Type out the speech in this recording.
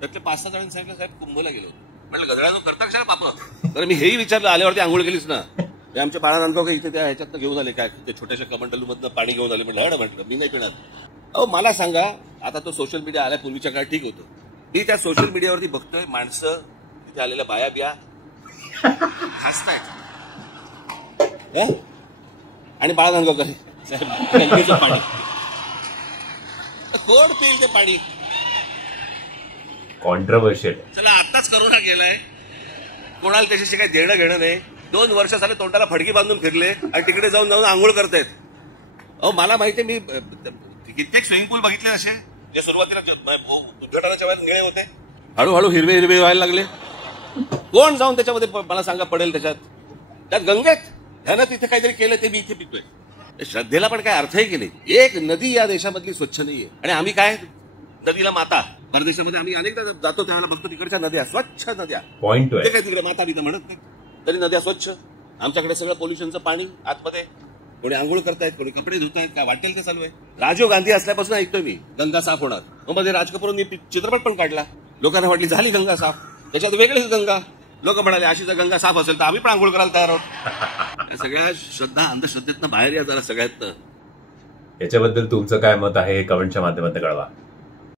त्यातले 5-6 जणांनी सांगितलं साहेब कुंभला गेलो. म्हटलं गजळा करता कशाला पाप. तर मी हेही विचारलं आल्यावरती आंघोळ केलीच ना. आमचे बाळा नांदगाव काही इथे त्या ह्याच्यातनं घेऊन आले काय ते छोट्याशा कमंडलूमधनं पाणी घेऊन आले. म्हटलं मी नाही पिणार. अहो मला सांगा आता तो सोशल मीडिया आल्या पूर्वीच्या काळात ठीक होतं. मी त्या सोशल मीडियावरती बघतोय माणसं तिथे आलेल्या बाया बिया हसतायत आणि बाळा नांदगावकर गंगेचं पाणी कोण पिईल ते पाणी. कॉन्ट्रोवर्शियल. चला आताच करोना गेलाय कोणाला त्याच्याशी काही देणं घेणं नाही. 2 वर्ष झाले तोंडाला फडकी बांधून फिरले आणि तिकडे जाऊन आंघोळ करतायत. अहो मला माहितीये मी कित्येक स्विमिंग पूल बघितले असे जे सुरुवातीला उद्घाटनाच्या वेळेला निळे होते हळूहळू हिरवे हिरवे व्हायला लागले. कोण जाऊन त्याच्यामध्ये मला सांगा पडेल त्यात गंगेत ह्यानं तिथे काहीतरी केलं ते मी इथे पितोय. श्रद्धेला पण काय अर्थ आहे की नाही. एक नदी या देशामधली स्वच्छ नाहीये आणि आम्ही काय नदीला माता परदेशामध्ये आम्ही अनेकदा जातो त्यावेळेला बघतो तिकडच्या नद्या स्वच्छ नद्या पॉइंट ते काय तिकडे माता बिता म्हणत नाही तरी नद्या स्वच्छ. आमच्याकडे सगळं पोल्युशनचं पाणी आतमध्ये कोणी आंघोळ करतायत कोणी कपडे धुतायत काय वाटेल ते चालू आहे. राजीव गांधी असल्यापासून ऐकतोय मी गंगा साफ होणार. मग मध्ये राज कपूरनी चित्रपट पण काढला लोकांना वाटली झाली गंगा साफ त्याच्यात वेगळीच गंगा. लोक म्हणाले अशी जर गंगा साफ असेल तर आम्ही पण आंघोळ करायला तयार आहोत. सगळ्या श्रद्धा अंधश्रद्धेतनं बाहेर या जरा सगळ्यात. याच्याबद्दल तुमचं काय मत आहे हे कमेंटच्या माध्यमातून कळवा.